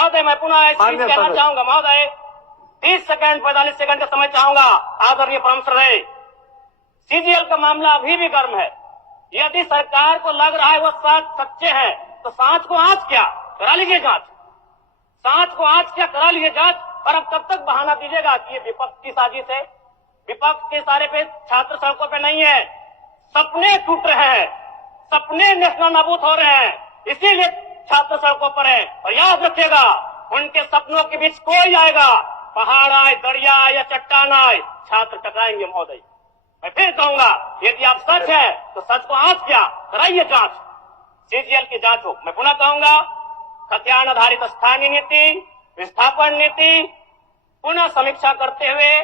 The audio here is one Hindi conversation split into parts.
महोदय मैं पुनः एक चीज कहना चाहूंगा महोदय, 30 सेकंड 45 सेकंड का समय चाहूंगा। आदरणीय परम श्रद्धेय, सीजीएल का मामला अभी भी गर्म है। यदि सरकार को लग रहा है वो सच्चे हैं तो सांच को आंच क्या करा लीजिए जांच, सांच को आंच क्या करा लीजिए जांच। और अब तब तक बहाना दीजिएगा कि ये विपक्ष की साजिश है। विपक्ष के सारे पे छात्र सड़कों पे नहीं है, सपने टूट रहे हैं, सपने नेशनल नाबूद हो रहे हैं, इसीलिए छात्र सड़कों पर है। और याद रखिएगा, उनके सपनों के बीच कोई आएगा, पहाड़ आए, दरिया आए या चट्टान आए, छात्र टकराएंगे महोदय। मैं फिर कहूंगा, यदि आप सच है तो सच को आंच क्या कराइए जांच, सीजीएल की जांच हो। मैं पुनः कहूंगा, खतियान आधारित स्थानीय नीति, विस्थापन नीति पुनः समीक्षा करते हुए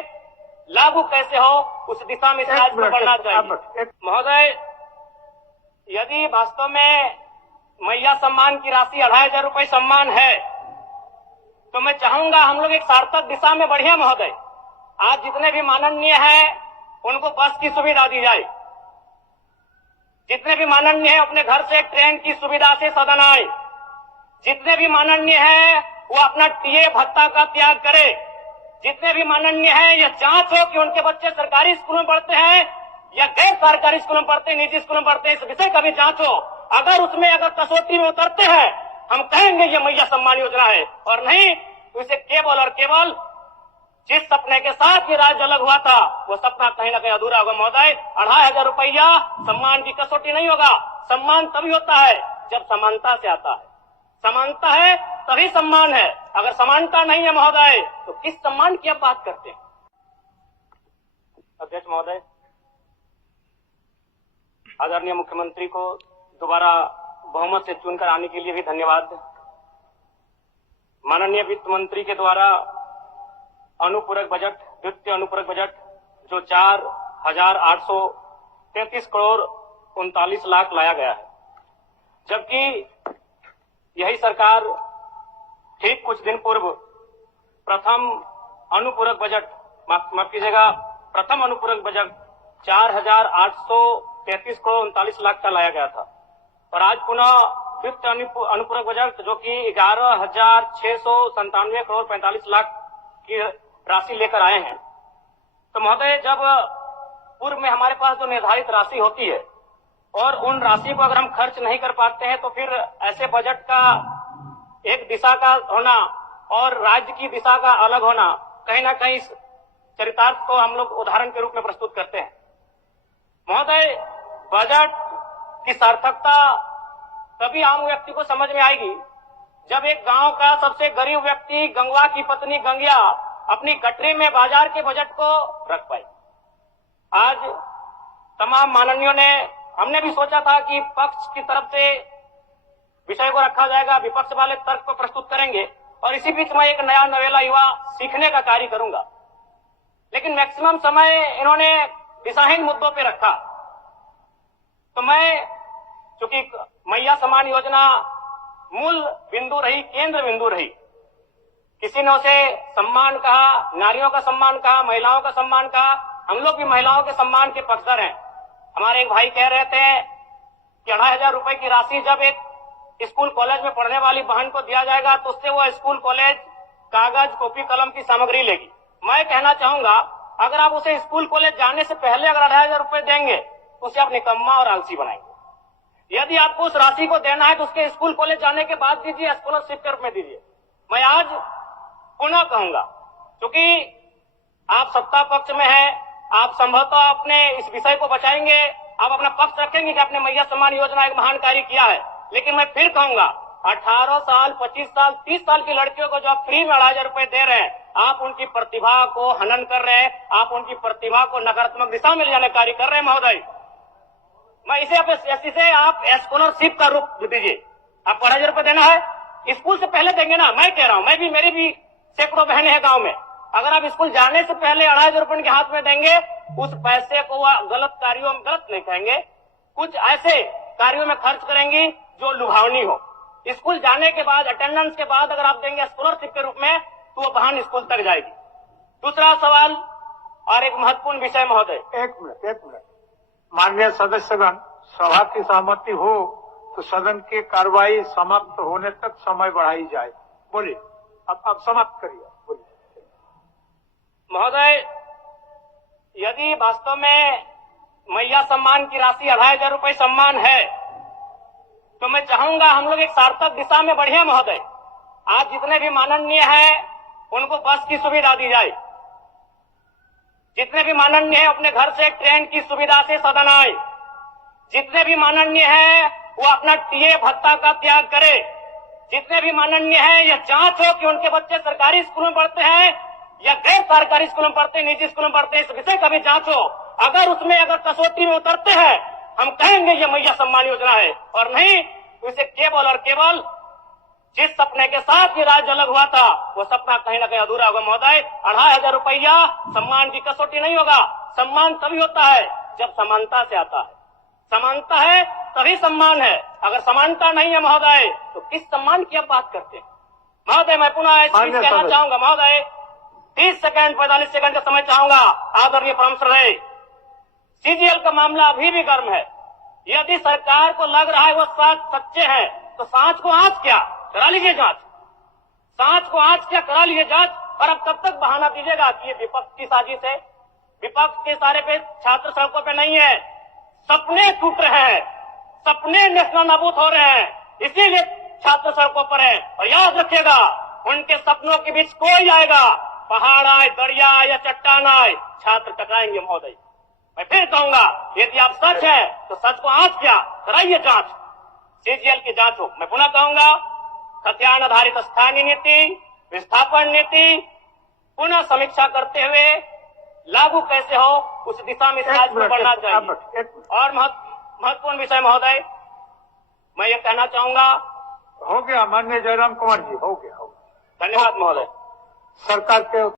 लागू कैसे हो उस दिशा में राज्य को बढ़ना चाहिए। महोदय, यदि वास्तव में मैया सम्मान की राशि 2500 रुपए सम्मान है तो मैं चाहूंगा हम लोग एक सार्थक दिशा में बढ़िया महोदय। आज जितने भी माननीय हैं उनको बस की सुविधा दी जाए, जितने भी माननीय हैं अपने घर से ट्रेन की सुविधा से सदन आए, जितने भी माननीय हैं वो अपना टीए भत्ता का त्याग करे, जितने भी माननीय हैं यह जांच हो कि उनके बच्चे सरकारी स्कूलों में पढ़ते हैं या गैर सरकारी स्कूलों में पढ़ते हैं, निजी स्कूलों में पढ़ते हैं, इस विषय का भी जांच हो। अगर उसमें अगर कसौटी में उतरते हैं हम कहेंगे ये मैया सम्मान योजना है, और नहीं तो इसे केवल और केवल जिस सपने के साथ ये राज्य अलग हुआ था वो सपना कहीं ना कहीं अधूरा होगा महोदय। 2500 रुपया सम्मान की कसौटी नहीं होगा। सम्मान तभी होता है जब समानता से आता है, समानता है तभी सम्मान है। अगर समानता नहीं है महोदय तो किस सम्मान की आप बात करते हैं। अध्यक्ष महोदय, आदरणीय मुख्यमंत्री को दोबारा बहुमत से चुनकर आने के लिए भी धन्यवाद। माननीय वित्त मंत्री के द्वारा अनुपूरक बजट, द्वितीय अनुपूरक बजट जो 4,833 करोड़ 39 लाख लाया गया है, जबकि यही सरकार ठीक कुछ दिन पूर्व प्रथम अनुपूरक बजट, माफ कीजिएगा, प्रथम अनुपूरक बजट 4,833 करोड़ 39 लाख का लाया गया था। और आज पुनः द्वितीय अनुपूरक बजट जो कि 11,697 करोड़ 45 लाख की राशि लेकर आए हैं। तो महोदय, जब पूर्व में हमारे पास जो निर्धारित राशि होती है और उन राशि को अगर हम खर्च नहीं कर पाते हैं तो फिर ऐसे बजट का एक दिशा का होना और राज्य की दिशा का अलग होना, कहीं ना कहीं इस चरितार्थ को हम लोग उदाहरण के रूप में प्रस्तुत करते हैं। महोदय, बजट की सार्थकता तभी आम व्यक्ति को समझ में आएगी जब एक गांव का सबसे गरीब व्यक्ति, गंगवा की पत्नी गंगिया, अपनी गठरी में बाजार के बजट को रख पाई। आज तमाम माननीयों ने, हमने भी सोचा था कि पक्ष की तरफ से विषय को रखा जाएगा, विपक्ष वाले तर्क को प्रस्तुत करेंगे और इसी बीच मैं एक नया नवेला युवा सीखने का कार्य करूंगा। लेकिन मैक्सिमम समय इन्होंने दिशाहीन मुद्दों पे रखा। तो मैं, चूंकि मैया सम्मान योजना मूल बिंदु रही, केंद्र बिंदु रही, किसी ने उसे सम्मान कहा, नारियों का सम्मान कहा, महिलाओं का सम्मान कहा, हम लोग भी महिलाओं के सम्मान के पक्षधर हैं। हमारे एक भाई कह रहे थे कि 2500 रुपए की राशि जब एक स्कूल कॉलेज में पढ़ने वाली बहन को दिया जाएगा तो उससे वो स्कूल कॉलेज कागज, कॉपी, कलम की सामग्री लेगी। मैं कहना चाहूंगा, अगर आप उसे स्कूल कॉलेज जाने से पहले अगर 2500 रुपए देंगे तो उसे आप निकम्मा और आलसी बनाएंगे। यदि आपको उस राशि को देना है तो उसके स्कूल कॉलेज जाने के बाद दीजिए, स्कॉलरशिप के रूप में दीजिए। मैं आज पुनः कहूंगा, क्योंकि आप सत्ता पक्ष में हैं, आप संभवतः अपने इस विषय को बचाएंगे, आप अपना पक्ष रखेंगे कि आपने मैया सम्मान योजना एक महान कार्य किया है। लेकिन मैं फिर कहूंगा, 18 साल, 25 साल, 30 साल की लड़कियों को जो आप फ्री में 2500 रुपए दे रहे हैं, आप उनकी प्रतिभा को हनन कर रहे हैं, आप उनकी प्रतिभा को नकारात्मक दिशा में ले जाने कार्य कर रहे हैं महोदय। मैं इसे आप स्कॉलरशिप का रूप दीजिए। आपको 2500 रुपए देना है, स्कूल से पहले देंगे ना। मैं कह रहा हूं, मेरी भी सैकड़ों बहनें हैं गांव में, अगर आप स्कूल जाने से पहले 2500 रुपए उनके हाथ में देंगे, उस पैसे को वह गलत कार्यों में, गलत नहीं कहेंगे, कुछ ऐसे कार्यों में खर्च करेंगी जो लुभावनी हो। स्कूल जाने के बाद, अटेंडेंस के बाद अगर आप देंगे स्कॉलरशिप के रूप में तो वो बहन स्कूल तक जाएगी। दूसरा सवाल और एक महत्वपूर्ण विषय महोदय। एक मिनट माननीय सदस्यगण, सभा की सहमति हो तो सदन की कार्रवाई समाप्त होने तक समय बढ़ाई जाए। बोलिए, अब समाप्त करिए, बोलिए। महोदय, यदि वास्तव में मैया सम्मान की राशि 2,500 रुपये सम्मान है, तो मैं चाहूंगा हम लोग एक सार्थक दिशा में बढ़िया महोदय। आज जितने भी माननीय हैं उनको बस की सुविधा दी जाए, जितने भी माननीय हैं अपने घर से ट्रेन की सुविधा से सदन आए, जितने भी माननीय हैं वो अपना टीए भत्ता का त्याग करे, जितने भी माननीय हैं यह जांच हो कि उनके बच्चे सरकारी स्कूलों में पढ़ते हैं या गैर सरकारी स्कूलों में पढ़ते हैं, निजी स्कूलों में पढ़ते हैं, इस विषय का भी जांच हो। अगर उसमें अगर कसौटी में उतरते हैं, हम कहेंगे ये मैया सम्मान योजना है, और नहीं तो इसे केवल और केवल जिस सपने के साथ ये राज्य अलग हुआ था वो सपना कहीं ना कहीं अधूरा होगा महोदय। 2,500 रुपया सम्मान की कसौटी नहीं होगा। सम्मान तभी होता है जब समानता से आता है, समानता है तभी सम्मान है। अगर समानता नहीं है महोदय तो किस सम्मान की आप बात करते हैं महोदय? मैं पुनः एक चीज कहना चाहूंगा महोदय, 30 सेकंड 45 सेकंड का समय चाहूंगा। आदरणीय परम श्रद्धेय, सीजीएल का मामला अभी भी गर्म है। यदि सरकार को लग रहा है वो सच्चे हैं तो सांच को आंच क्या करा लीजिए जांच, सांच को आंच क्या करा लीजिए जांच। और अब कब तक बहाना दीजिएगा कि ये विपक्ष की साजिश है? विपक्ष के सारे पे छात्र सड़कों पे नहीं है, सपने टूट रहे हैं, सपने नेशनल नाबूद हो रहे हैं, इसीलिए छात्र सड़कों पर है। और याद रखिएगा, उनके सपनों के बीच कोई आएगा, पहाड़ आए, दरिया आए या चट्टान आए, छात्र टकराएंगे महोदय। मैं फिर कहूंगा, यदि आप सच है तो सच को आंच क्या कराइए जांच, सीजीएल की जांच हो। मैं पुनः कहूंगा, खतियान आधारित स्थानीय नीति, विस्थापन नीति पुनः समीक्षा करते हुए लागू कैसे हो उस दिशा में राज्य को बढ़ना चाहिए। और महत्वपूर्ण विषय महोदय, मैं ये कहना चाहूंगा, हो गया माननीय जयराम कुमार जी, हो गया। धन्यवाद महोदय। सरकार के